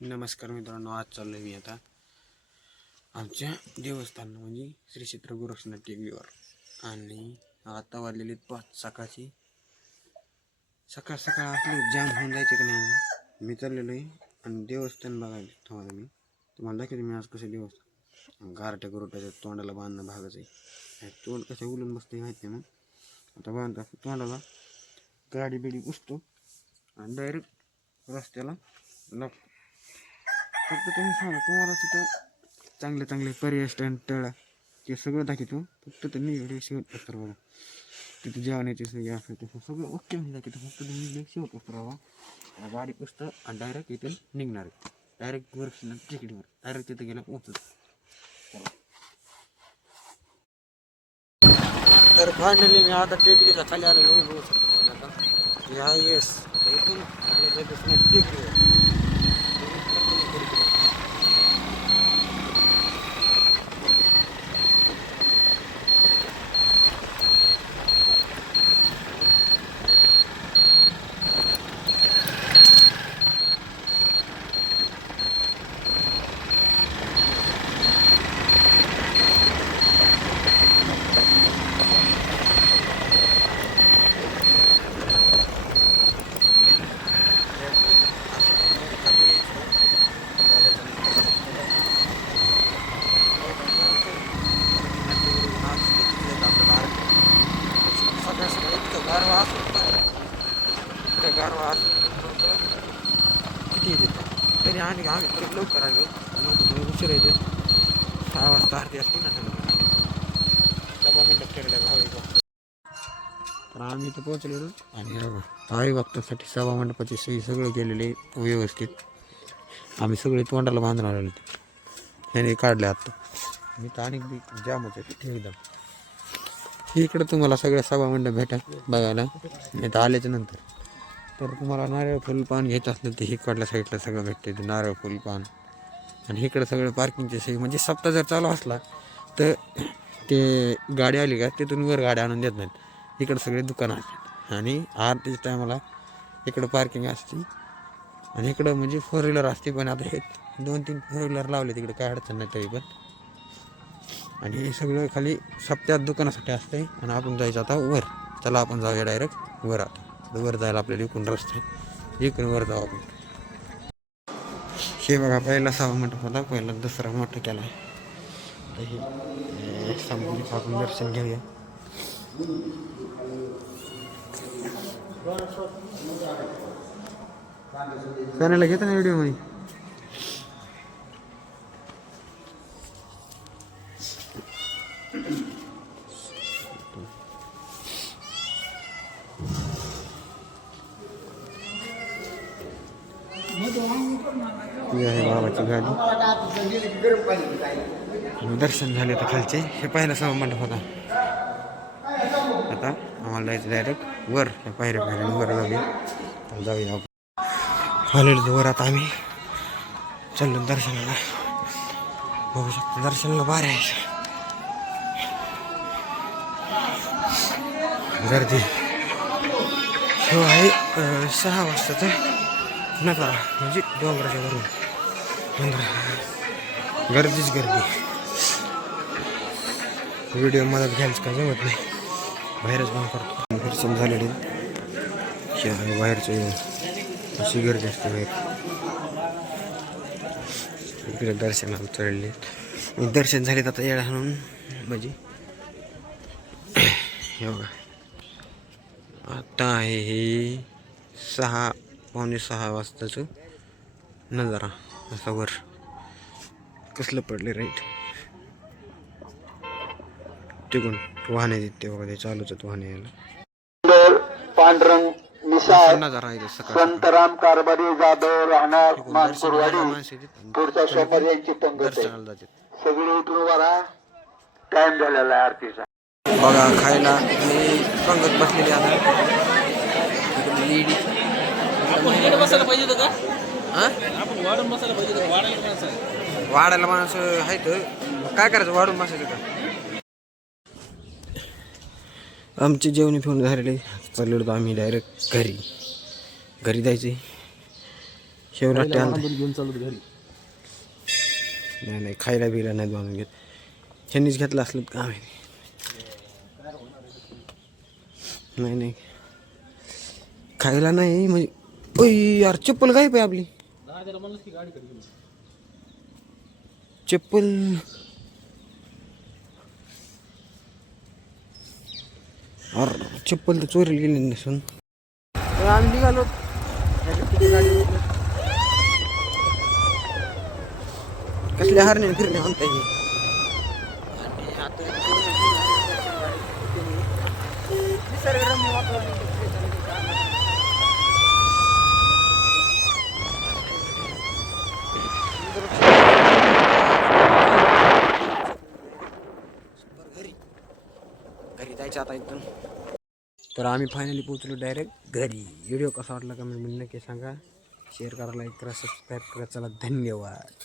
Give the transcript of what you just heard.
नमस्कार मित्रांनो, आज चाललोय मी आता आमच्या देवस्थान म्हणजे श्री क्षेत्र गोरक्षनाथ टेकडीवर. आणि आता वाजलेली 5 सकाळची. सकाळ सकाळ असले जाम होऊन जायचे की नाही. मी चाललेलो आहे आणि देवस्थान बघायला तुम्हाला तुम्हाला दाखवतो मी आज कसं देवस्थान. गारट्या गुरट्याच्या तोंडाला बांधणं भागच आहे. तोंड कसं उलून बसते माहिती नाही. मग आता बांधता तोंडाला गाडी बिडी पुसतो आणि डायरेक्ट रस्त्याला लागतो. फक्त तुम्ही सांगा, तुम्हाला तिथं चांगले चांगले पर्यटन तळ ते सगळं दाखवतो. फक्त तुम्ही व्हिडिओ शेवट बघा. तिथे जेवणाची सोय असं तसं सगळं ओके म्हणजे दाखवतो. फक्त तुम्ही शेवट राहा. गाडी पुसतं आणि डायरेक्ट इथून निघणार आहे. डायरेक्ट गोरक्षनाथ टेकडीवर डायरेक्ट तिथे गेलं पोचत. तर फायनली मी आता टेकडीचा खाली आलेलो आहे. आता या येस इथून आपल्या टेकडीवर. गारवा किती येते तरी आणि आम्ही परत लवकर आलो. लोक उशीर येते. 6 वाजता आरती असते ना. सभा मंडप केलेला भावी. तर आम्ही इथं पोहोचलेलो आणि भावी भक्तांसाठी सभा मंडपाची सोयी सगळं केलेले व्यवस्थित. आम्ही सगळे तोंडाला बांधून आलेलो त्याने काढले. आत्ता मी तर अनेक जामच आहे तिथे एकदम. इकडं तुम्हाला सगळ्या सभा मंडप भेटा बघायला. नाही तर आल्याच्या नंतर तर तुम्हाला नारळ फुल पान घ्यायचं असलं तर इकडल्या साईडला सगळं भेटते. ते नारळ फुल पान आणि इकडं सगळं पार्किंगची सोय. म्हणजे सप्ताह जर चालू असला तर ते गाडी आली का तिथून वर गाडी आणून देत नाहीत. इकडं सगळे दुकानं असतात आणि आरतीच्या टायमाला इकडं पार्किंग असते. आणि इकडं म्हणजे 4 व्हीलर असते. पण आता हे 2-3 4 व्हीलर लावले तिकडे काय अडचण नाही तरी पण. आणि हे सगळं खाली सप्त्यात दुकानासाठी असते. आणि आपण जायचं आता वर. चला आपण जाऊया डायरेक्ट वर. आता वर जायला आपल्याला इकडून रस्ता इकडून वर जाऊ आपण. हे बघा पहिला सभा मंडप होता. पहिला दुसरा मोठा केला आहे. हे संपूर्ण आपण दर्शन घेऊया. सणाला घेता ना व्हिडिओ मध्ये. ही आहे बाबाची गाडी. दर्शन झाले तर खालचे. हे पहिला सभा मंडप होता. आता आम्हाला जायचं डायरेक्ट वर. पायऱ्या वर जाऊया आपण. आलेलो वर आता आम्ही चाललो दर्शनाला. बघू शकतो दर्शनाला बाहेर आहे गर्दी. हो आहे 6 वाजताचा नजारा. म्हणजे डोंगराच्या वरून गर्दीच गर्दी. व्हिडिओ मदत घ्यायचं काय जमत नाही. बाहेरच बंद करतो. दर्शन झालेले बाहेरचे अशी गर्दी असते बाहेर. इकडे दर्शनाला चढले. दर्शन झालेत आता येडा म्हणून म्हणजे हे बघा. आता आहे हे 5:45 वाजताचं नजारा. असा वर कसलं पडले राईट. तिकडून वाहने देते बघा. ते चालूच आहेत वाहने यायला. पांडुरंग निसार नजारा आहे सकाळ. संतराम कारभारी जाधव राहणार मानकुरवाडी पुढच्या सोमवार यांची पंगत आहे. सगळे उठून उभा. टाइम झालेला आहे आरतीचा. बघा खायला मी पंगत बसलेली आता. बसायला पाहिजे होतं का? हां वाढून बसायला पाहिजे होतं. वाढायला माणसं आहेत. काय करायचं वाढून बसायचं का. आमची जेवणी फिरून झालेली. चाललेलो आम्ही डायरेक्ट घरी जायचे. शेवराष्ट्र आणलं घेऊन चालू घरी. नाही नाही खायला बिला नाही बांधून घेत ह्यांनीच घेतलं असलं का आम्ही नाही नाही खायला नाही म्हणजे ओय यार चप्पल काय पाय आपली नाही त्याला म्हणलं की गाडी कधी चप्पल अरे चप्पल तर चोरीला गेली नसून आम्ही निघालो कसल्या हारणे फिरणे म्हणता येईल निसर्गरम्य वातावरण घरी जायचं आता इथून तर आम्ही फायनली पोहोचलो डायरेक्ट घरी. व्हिडिओ कसा वाटला कमेंटमध्ये नक्की सांगा. शेअर करा, लाईक करा, सबस्क्राईब करा. चला धन्यवाद.